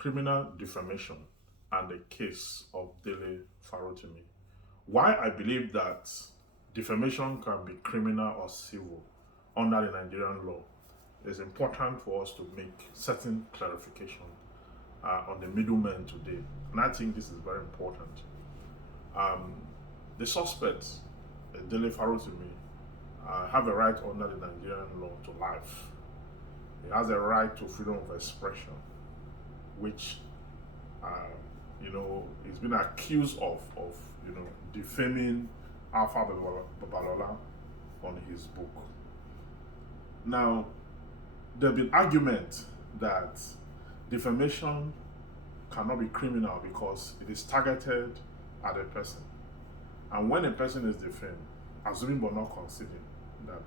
criminal defamation and the case of Dele Farotimi. Why I believe that defamation can be criminal or civil under the Nigerian law is important for us to make certain clarification on the middlemen today. And I think this is very important. Um, the suspects, Dele Farotimi, have a right under the Nigerian law to life. He has a right to freedom of expression, which uh, he's been accused of defaming Alpha Babalola on his book. Now, there have been argument that defamation cannot be criminal because it is targeted at a person. And when a person is defamed, assuming but not conceding that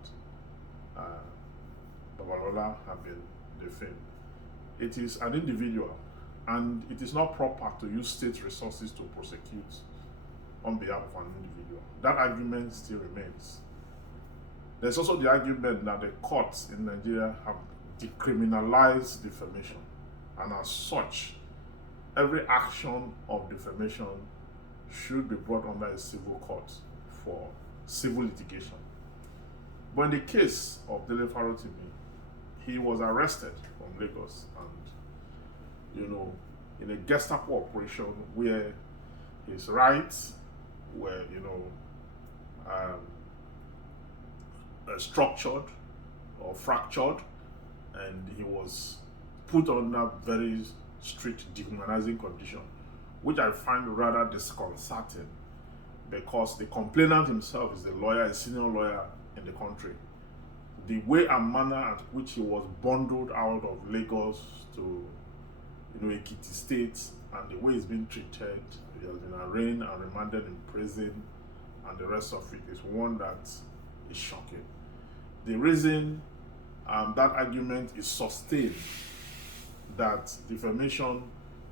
Babalola have been defamed, it is an individual and it is not proper to use state resources to prosecute on behalf of an individual. That argument still remains. There's also the argument that the courts in Nigeria have decriminalized defamation, and as such, every action of defamation should be brought under a civil court for civil litigation. But in the case of Dele Farotimi, he was arrested from Lagos and, in a Gestapo operation where his rights were, structured or fractured, and he was put under very strict dehumanizing condition, which I find rather disconcerting because the complainant himself is a senior lawyer in the country. The way and manner at which he was bundled out of Lagos to Ekiti State, and the way he's been treated, he has been arraigned and remanded in prison, and the rest of it is one that is shocking. The reason that argument is sustained that defamation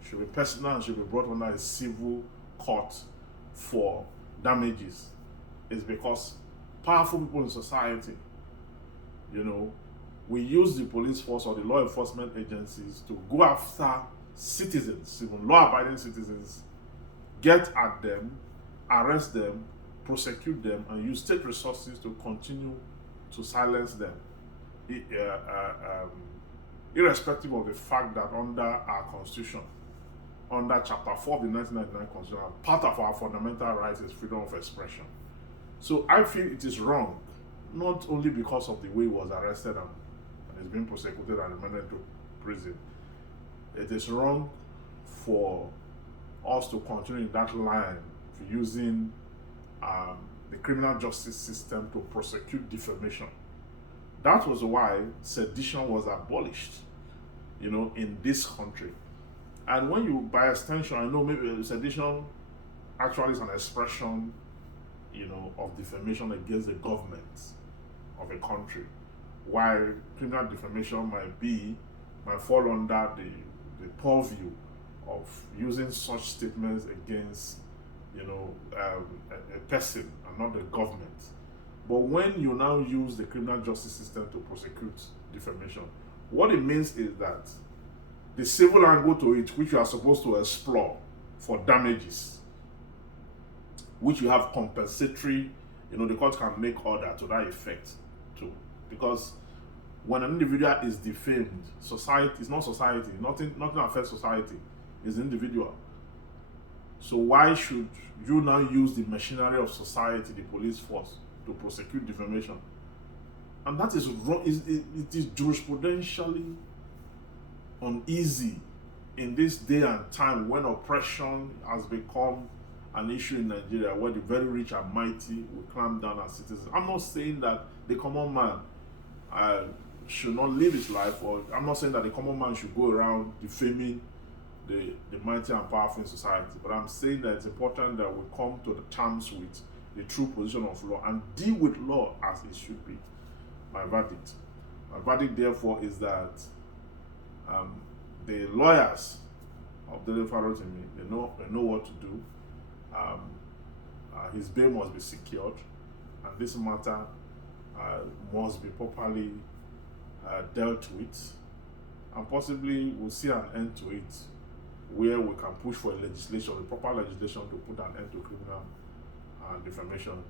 should be personal and should be brought under a civil court for damages is because powerful people in society, we use the police force or the law enforcement agencies to go after citizens, even law-abiding citizens, get at them, arrest them, prosecute them, and use state resources to continue to silence them, irrespective of the fact that under our constitution, under Chapter 4 of the 1999 Constitution, part of our fundamental rights is freedom of expression. So I feel it is wrong, not only because of the way he was arrested and is being prosecuted and remanded to prison. It is wrong for us to continue in that line of using the criminal justice system to prosecute defamation. That was why sedition was abolished, in this country. And when you, by extension, I know maybe sedition actually is an expression, of defamation against the government of a country, while criminal defamation might fall under the purview of using such statements against, a person and not the government. But when you now use the criminal justice system to prosecute defamation, what it means is that the civil angle to it, which you are supposed to explore for damages, which you have compensatory, the court can make order to that effect too. Because when an individual is defamed, society is not society, nothing affects society, it's the individual. So why should you now use the machinery of society, the police force, to prosecute defamation? And that is wrong. It is jurisprudentially uneasy in this day and time when oppression has become an issue in Nigeria, where the very rich and mighty will clamp down on citizens. I'm not saying that the common man should not live his life, or I'm not saying that the common man should go around defaming the mighty and powerful in society, but I'm saying that it's important that we come to the terms with the true position of law and deal with law as it should be. My verdict therefore is that the lawyers of Dele Farotimi, they know what to do. His bail must be secured, and this matter must be properly dealt with, and possibly we'll see an end to it where we can push for a legislation, a proper legislation to put an end to criminal defamation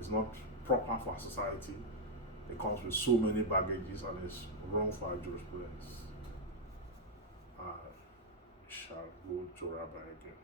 is not proper for our society. It comes with so many baggages and it's wrong for our jurisprudence. We shall go to Rabbi again.